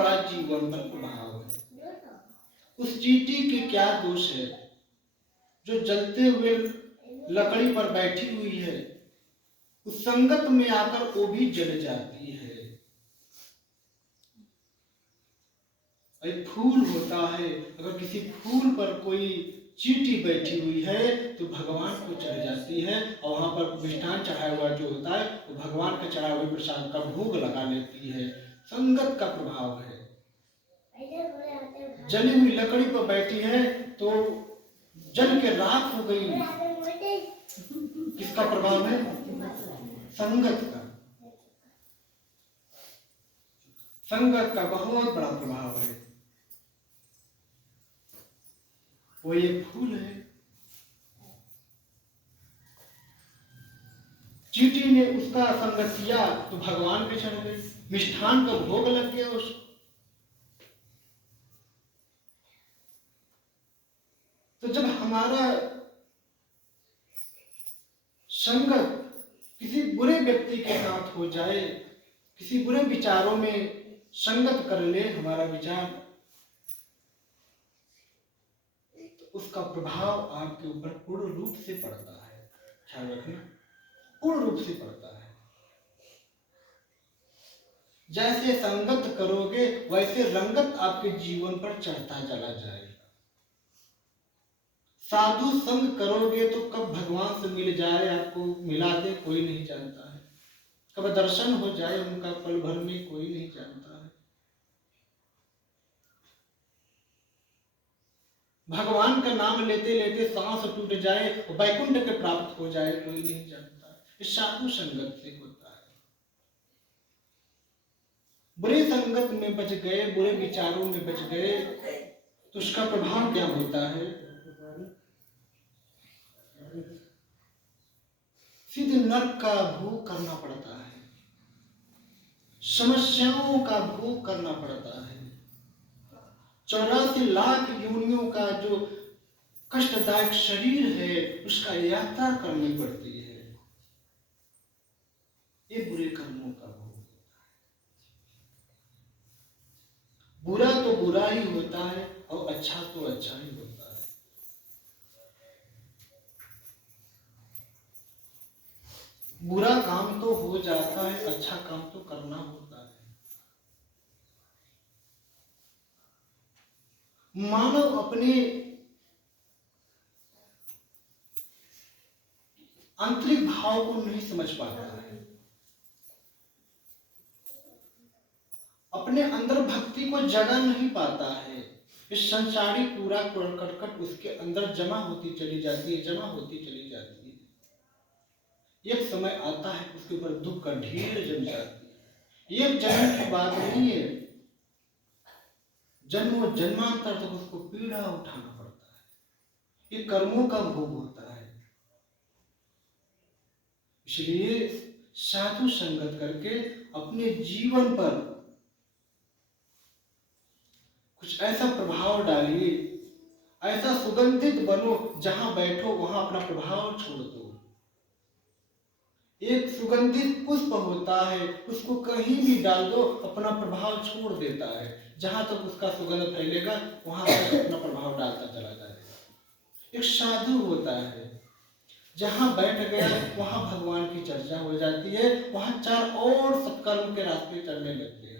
बड़ा जीवन पर प्रभाव है। उस चींटी के क्या दोष है जो जलते हुए लकड़ी पर बैठी हुई है, उस संगत में आकर वो भी जल जाती है। एक फूल होता है, अगर किसी फूल पर कोई चींटी बैठी हुई है तो भगवान को चढ़ जाती है, और वहां पर मिष्ठान चढ़ाया हुआ जो होता है वो भगवान का चढ़ा हुए प्रसाद का भोग लगा लेती है। संगत का प्रभाव है। जली हुई लकड़ी पर बैठी है तो जल के राख हो गई, किसका प्रभाव है? संगत का। संगत का बहुत बड़ा प्रभाव है। वो ये फूल है, चींटी ने उसका संगत किया तो भगवान पे चढ़ गई, मिष्ठान का भोग लग गया उसको। तो जब हमारा संगत किसी बुरे व्यक्ति के साथ हो जाए, किसी बुरे विचारों में संगत कर ले हमारा विचार, तो उसका प्रभाव आपके ऊपर पूर्ण रूप से पड़ता है। ख्याल रखना, पूर्ण रूप से पड़ता है। जैसे संगत करोगे वैसे रंगत आपके जीवन पर चढ़ता चला जाएगा। साधु संग करोगे तो कब भगवान से मिल जाए, आपको मिला दे, कोई नहीं जानता है। कब दर्शन हो जाए उनका पल भर में, कोई नहीं जानता है। भगवान का नाम लेते लेते सांस टूट जाए, वैकुंठ के प्राप्त हो जाए, कोई नहीं जानता है। इस साधु संगत से होता है। बुरे संगत में बच गए, बुरे विचारों में बच गए तो उसका प्रभाव क्या होता है? सीधे नरक का भोग करना पड़ता है, समस्याओं का भोग करना पड़ता है। 84 लाख योनियों का जो कष्टदायक शरीर है उसका यात्रा करनी पड़ती है। ये बुरे कर्मों का भोग होता है। बुरा तो बुरा ही होता है और अच्छा तो अच्छा ही होता है। बुरा काम तो हो जाता है, अच्छा काम तो करना होता है। मानव अपने आंतरिक भाव को नहीं समझ पाता है, अपने अंदर भक्ति को जगा नहीं पाता है। इस संसारी पूरा करकट उसके अंदर जमा होती चली जाती है, जमा होती चली जाती है। एक समय आता है उसके ऊपर दुख का ढेर जम जाती है। एक जन्म की बात नहीं है, जन्मों जन्मांतर तक उसको पीड़ा उठाना पड़ता है। ये कर्मों का भोग होता है। इसलिए साधु संगत करके अपने जीवन पर कुछ ऐसा प्रभाव डालिए, ऐसा सुगंधित बनो, जहां बैठो वहां अपना प्रभाव छोड़ दो। एक सुगंधित पुष्प होता है, उसको कहीं भी डाल दो अपना प्रभाव छोड़ देता है। जहां तक उसका सुगंध फैलेगा वहां तक अपना प्रभाव डालता चला जाएगा। एक साधु होता है, जहां बैठ गया वहां भगवान की चर्चा हो जाती है, वहां चार और सत्कर्म के रास्ते चलने लगते हैं।